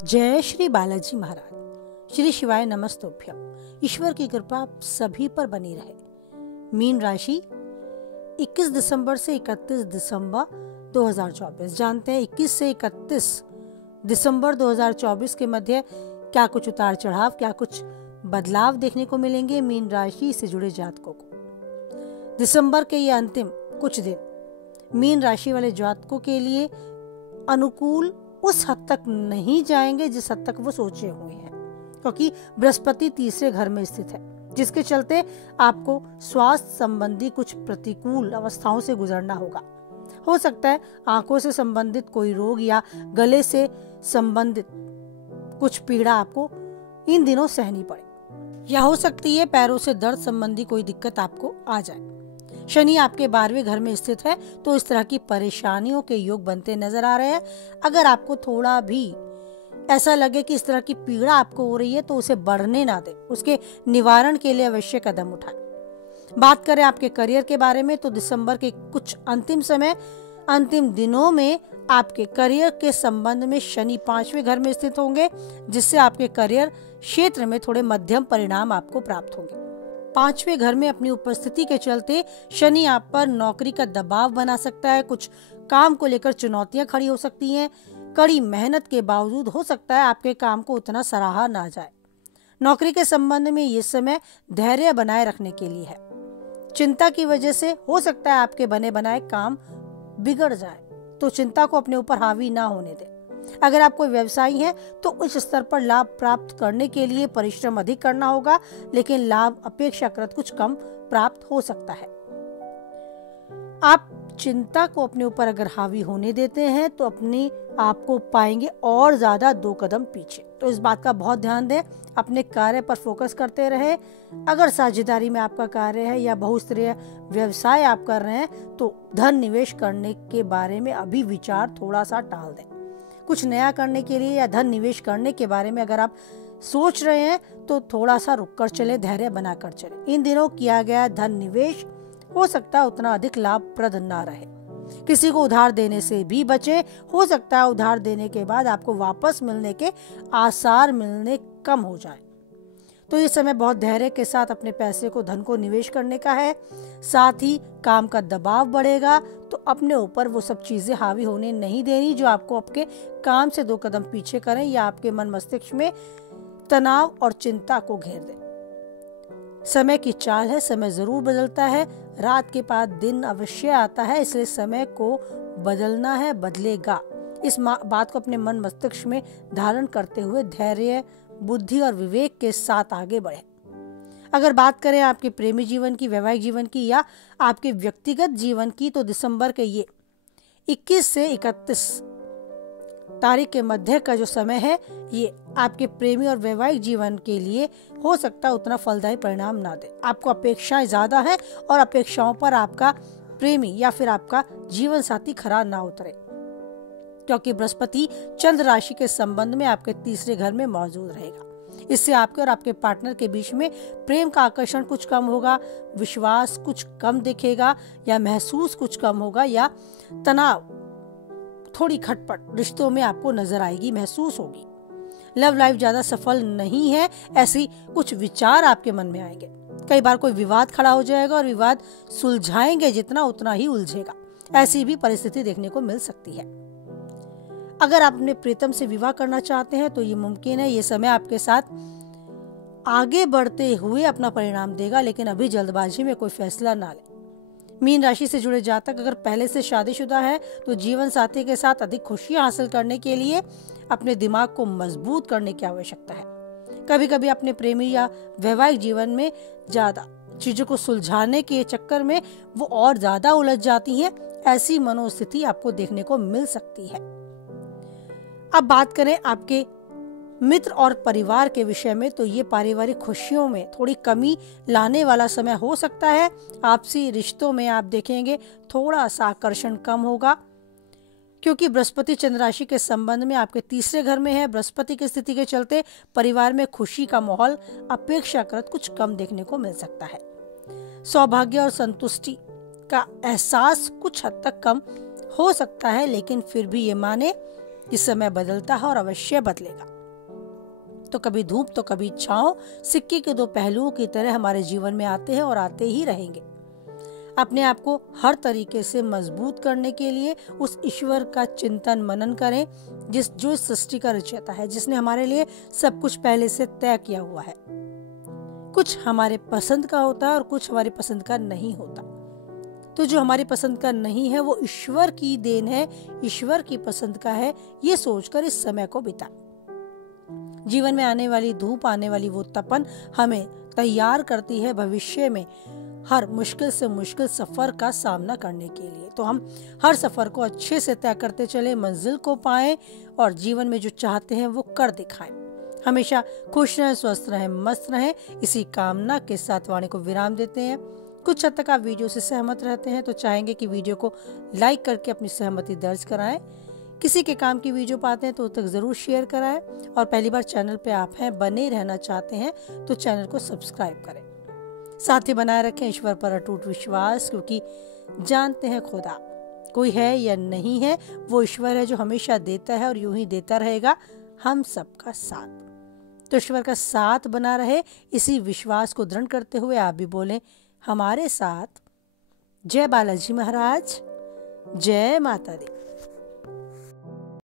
जय श्री बालाजी महाराज। श्री शिवाय नमस्तोभ्यम। ईश्वर की कृपा आप सभी पर बनी रहे। मीन राशि 21 दिसंबर से 31 दिसंबर 2024। जानते हैं 21 से 31 दिसंबर 2024 के मध्य क्या कुछ उतार चढ़ाव, क्या कुछ बदलाव देखने को मिलेंगे मीन राशि से जुड़े जातकों को। दिसंबर के ये अंतिम कुछ दिन मीन राशि वाले जातकों के लिए अनुकूल उस हद तक नहीं जाएंगे जिस हद तक वो सोचे हुए हैं, क्योंकि बृहस्पति तीसरे घर में स्थित है, जिसके चलते आपको स्वास्थ्य संबंधी कुछ प्रतिकूल अवस्थाओं से गुजरना होगा। हो सकता है आंखों से संबंधित कोई रोग या गले से संबंधित कुछ पीड़ा आपको इन दिनों सहनी पड़े, या हो सकती है पैरों से दर्द संबंधी कोई दिक्कत आपको आ जाए। शनि आपके 12वें घर में स्थित है, तो इस तरह की परेशानियों के योग बनते नजर आ रहे हैं। अगर आपको थोड़ा भी ऐसा लगे कि इस तरह की पीड़ा आपको हो रही है तो उसे बढ़ने ना दें, उसके निवारण के लिए अवश्य कदम उठाएं। बात करें आपके करियर के बारे में तो दिसंबर के कुछ अंतिम दिनों में आपके करियर के संबंध में शनि 5वें घर में स्थित होंगे, जिससे आपके करियर क्षेत्र में थोड़े मध्यम परिणाम आपको प्राप्त होंगे। 5वें घर में अपनी उपस्थिति के चलते शनि आप पर नौकरी का दबाव बना सकता है। कुछ काम को लेकर चुनौतियां खड़ी हो सकती हैं। कड़ी मेहनत के बावजूद हो सकता है आपके काम को उतना सराहा ना जाए। नौकरी के संबंध में ये समय धैर्य बनाए रखने के लिए है। चिंता की वजह से हो सकता है आपके बने बनाए काम बिगड़ जाए, तो चिंता को अपने ऊपर हावी ना होने दें। अगर आप कोई व्यवसायी हैं तो उच्च स्तर पर लाभ प्राप्त करने के लिए परिश्रम अधिक करना होगा, लेकिन लाभ अपेक्षाकृत कुछ कम प्राप्त हो सकता है। आप चिंता को अपने ऊपर अगर हावी होने देते हैं तो अपने आप को पाएंगे और ज्यादा 2 कदम पीछे। तो इस बात का बहुत ध्यान दें, अपने कार्य पर फोकस करते रहे। अगर साझेदारी में आपका कार्य है या बहुस्तरीय व्यवसाय आप कर रहे हैं तो धन निवेश करने के बारे में अभी विचार थोड़ा सा टाल दें। कुछ नया करने के लिए या धन निवेश करने के बारे में अगर आप सोच रहे हैं तो थोड़ा सा रुककर चले, धैर्य बनाकर चले। इन दिनों किया गया धन निवेश हो सकता है उतना अधिक लाभप्रद ना रहे। किसी को उधार देने से भी बचे। हो सकता है उधार देने के बाद आपको वापस मिलने के आसार मिलने कम हो जाए। तो ये समय बहुत धैर्य के साथ अपने पैसे को, धन को निवेश करने का है। साथ ही काम का दबाव बढ़ेगा तो अपने ऊपर वो सब चीजें हावी होने नहीं देनी जो आपको आपके काम से 2 कदम पीछे करें या आपके मन मस्तिष्क में तनाव और चिंता को घेर दें। समय की चाल है, समय जरूर बदलता है। रात के बाद दिन अवश्य आता है, इसलिए समय को बदलना है, बदलेगा। इस बात को अपने मन मस्तिष्क में धारण करते हुए धैर्य, बुद्धि और विवेक के साथ आगे बढ़े। अगर बात करें आपके प्रेमी जीवन की, वैवाहिक जीवन की या आपके व्यक्तिगत जीवन की, तो दिसंबर के ये 21 से 31 तारीख के मध्य का जो समय है ये आपके प्रेमी और वैवाहिक जीवन के लिए हो सकता है उतना फलदायी परिणाम ना दे। आपको अपेक्षाएं ज्यादा है और अपेक्षाओं पर आपका प्रेमी या फिर आपका जीवन साथी खरा ना उतरे, क्योंकि बृहस्पति चंद्र राशि के संबंध में आपके तीसरे घर में मौजूद रहेगा। इससे आपके और आपके पार्टनर के बीच में प्रेम का आकर्षण कुछ कम होगा, विश्वास कुछ कम दिखेगा या महसूस कुछ कम होगा, या तनाव, थोड़ी खटपट रिश्तों में आपको नजर आएगी, महसूस होगी। लव लाइफ ज्यादा सफल नहीं है, ऐसी कुछ विचार आपके मन में आएंगे। कई बार कोई विवाद खड़ा हो जाएगा और विवाद सुलझाएंगे जितना उतना ही उलझेगा। ऐसी भी परिस्थिति देखने को मिल सकती है। अगर आप अपने प्रीतम से विवाह करना चाहते हैं तो ये मुमकिन है। ये समय आपके साथ आगे बढ़ते हुए अपना परिणाम देगा, लेकिन अभी जल्दबाजी में कोई फैसला ना ले। मीन राशि से जुड़े जातक अगर पहले से शादीशुदा है तो जीवन साथी के साथ अधिक खुशियां हासिल करने के लिए अपने दिमाग को मजबूत करने की आवश्यकता है। कभी कभी अपने प्रेमी या वैवाहिक जीवन में ज्यादा चीजों को सुलझाने के चक्कर में वो और ज्यादा उलझ जाती हैं। ऐसी मनोस्थिति आपको देखने को मिल सकती है। अब बात करें आपके मित्र और परिवार के विषय में, तो ये पारिवारिक खुशियों में थोड़ी कमी लाने वाला समय हो सकता है। आपसी रिश्तों में आप देखेंगे थोड़ा सा आकर्षण कम होगा, क्योंकि बृहस्पति चंद्र राशि के संबंध में आपके तीसरे घर में है। बृहस्पति की स्थिति के चलते परिवार में खुशी का माहौल अपेक्षाकृत कुछ कम देखने को मिल सकता है। सौभाग्य और संतुष्टि का एहसास कुछ हद तक कम हो सकता है, लेकिन फिर भी ये माने कि समय बदलता है और अवश्य बदलेगा। तो कभी धूप तो कभी छांव, सिक्के के दो पहलुओं की तरह हमारे जीवन में आते हैं और आते ही रहेंगे। अपने आप को हर तरीके से मजबूत करने के लिए उस ईश्वर का चिंतन मनन करें जो इस सृष्टि का रचयिता है, जिसने हमारे लिए सब कुछ पहले से तय किया हुआ है। कुछ हमारे पसंद का होता है और कुछ हमारी पसंद का नहीं होता। तो जो हमारी पसंद का नहीं है वो ईश्वर की देन है, ईश्वर की पसंद का है, ये सोचकर इस समय को बिताएं। जीवन में आने वाली धूप, आने वाली वो तपन हमें तैयार करती है भविष्य में हर मुश्किल से मुश्किल सफर का सामना करने के लिए। तो हम हर सफर को अच्छे से तय करते चले, मंजिल को पाएं और जीवन में जो चाहते हैं वो कर दिखाएं। हमेशा खुश रहें, स्वस्थ रहें, मस्त रहें, इसी कामना के साथ वाणी को विराम देते हैं। कुछ हद तक आप वीडियो से सहमत रहते हैं तो चाहेंगे कि वीडियो को लाइक करके अपनी सहमति दर्ज कराएं। किसी के काम की वीडियो पाते हैं तो तक जरूर शेयर कराएं और पहली बार चैनल पे आप हैं, बने रहना चाहते हैं तो चैनल को सब्सक्राइब करें। साथ ही बनाए रखें ईश्वर पर अटूट विश्वास, क्योंकि जानते हैं खुदा कोई है या नहीं है, वो ईश्वर है जो हमेशा देता है और यूं ही देता रहेगा हम सबका साथ। तो ईश्वर का साथ बना रहे, इसी विश्वास को दृढ़ करते हुए आप भी बोलें हमारे साथ। जय बालाजी महाराज, जय माता दी।